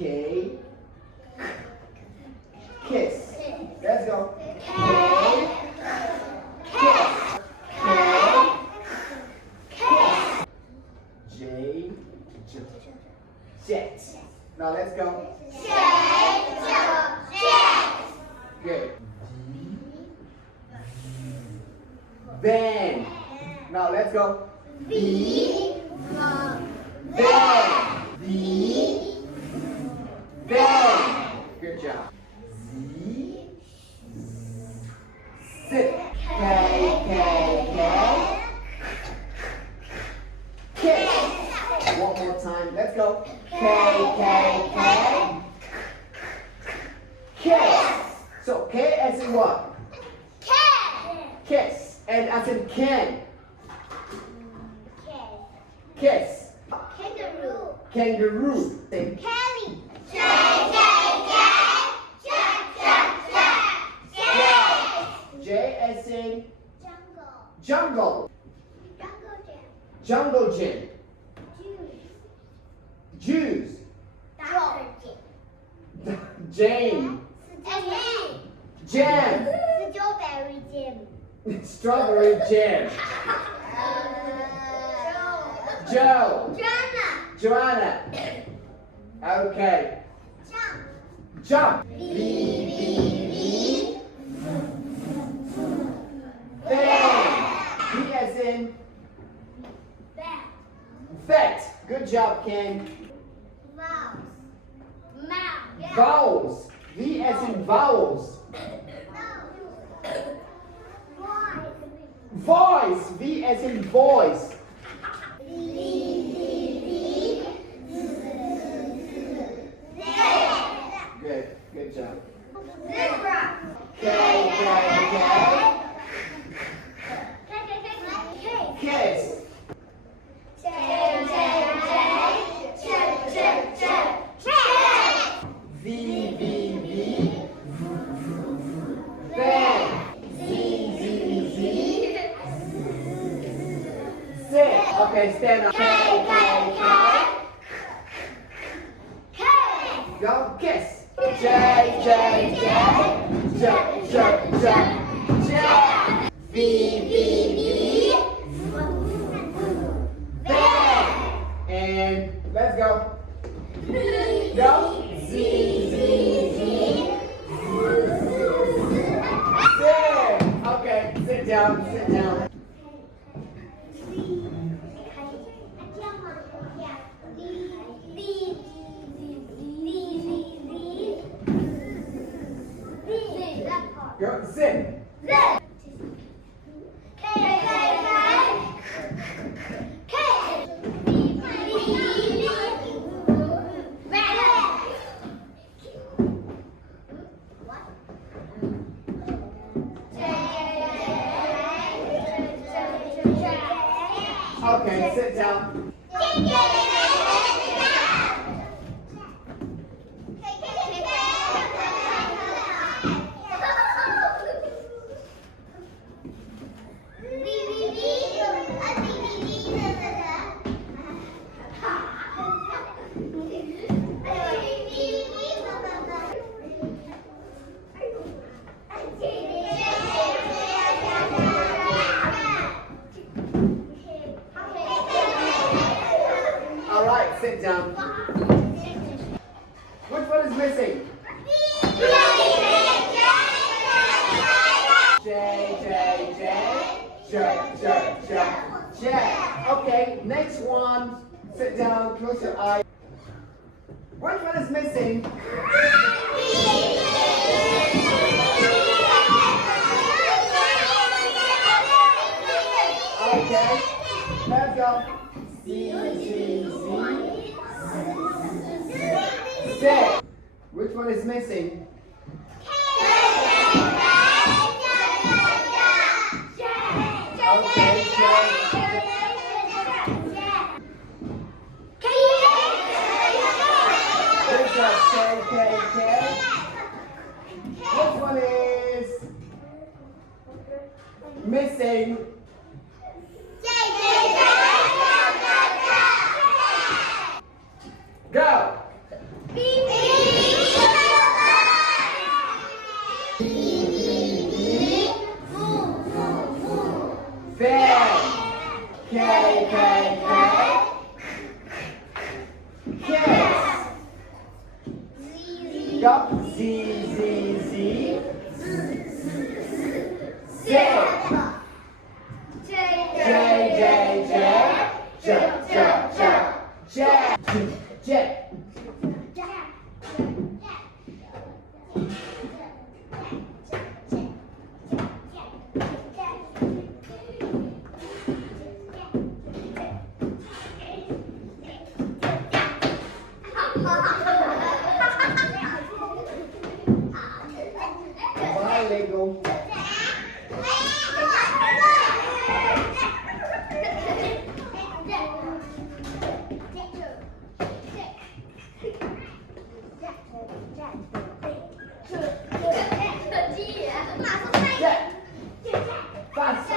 K. Kiss. Let's go. K. Kiss. K. Kiss. J. Jet. Now let's go. Good. Van. Now let's go. V. Van. V. Van. Good job. Z. Zip. K. Kiss. One more time. Let's go. K. Kiss. So K as in what? Kiss. And as in can. Kiss. Kangaroo. Say J as in jungle. Jungle gym. Juice. Jane. Jam. Strawberry jam. Joe. Joanna. Okay. Jump. V. Fan. V as in vet. Good job, Ken. Vowels. V as in vowels. Voice. V as in voice. Good. Good job. K. Kiss. V. Fan. Z. Sit. Okay, stand up. Go kiss. J. V. Van. And let's go. Go. Z. Sit. Okay, sit down. Go, sit. Okay, sit down. All right, sit down. Which one is missing? J. Okay, next one. Sit down, close your eyes. Which one is missing? Okay, let's go. Z. Which one is missing? Okay, K. Which one is missing? Go! K, kiss. Yup, Z, Z. J, Bye, Lego. Fast.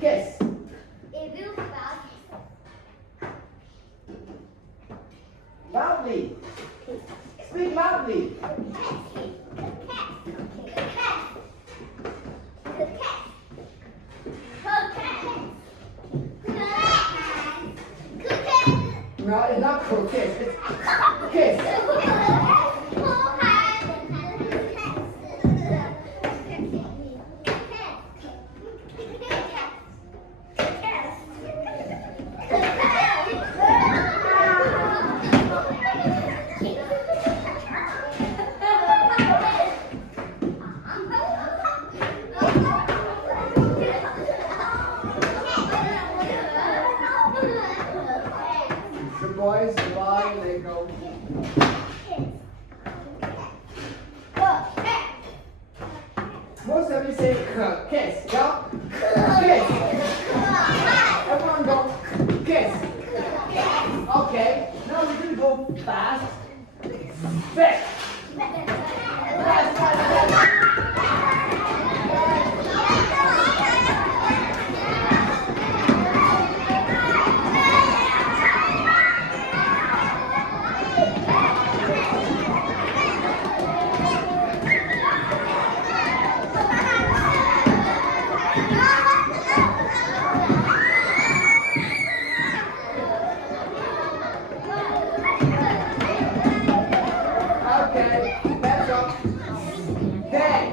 Kiss. Loudly. Speak loudly. No, it's not croquet. It's kiss. The boys lie, they go. Most of you say kiss, yeah? Kiss. Everyone go kiss. Okay, now we're gonna go fast. Fast. Okay, let's go. Bang.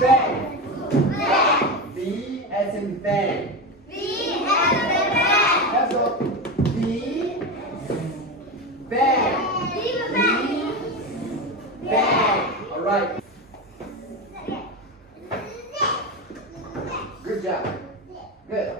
Bang. B as in bang. Let's go. B. Bang. B. Bang. All right. Good job. Good.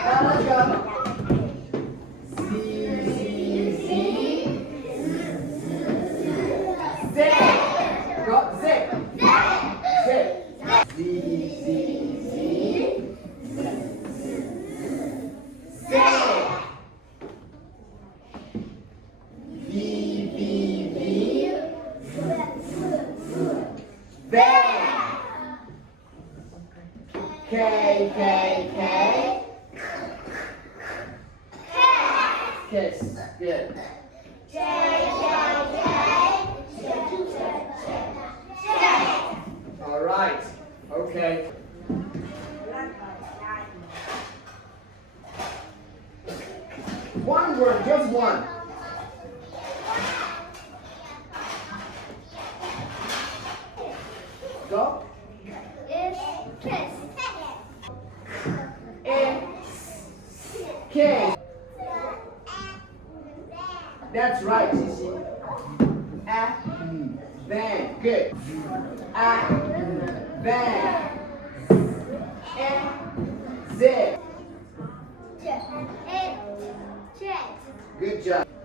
Let's go. Z. Go. Zip. Z. B. Bang. K. Kiss. Good. All right. Okay. One word, just one. Go. Kiss. That's right, Sissy. Van. Good. Van. Z. Good job.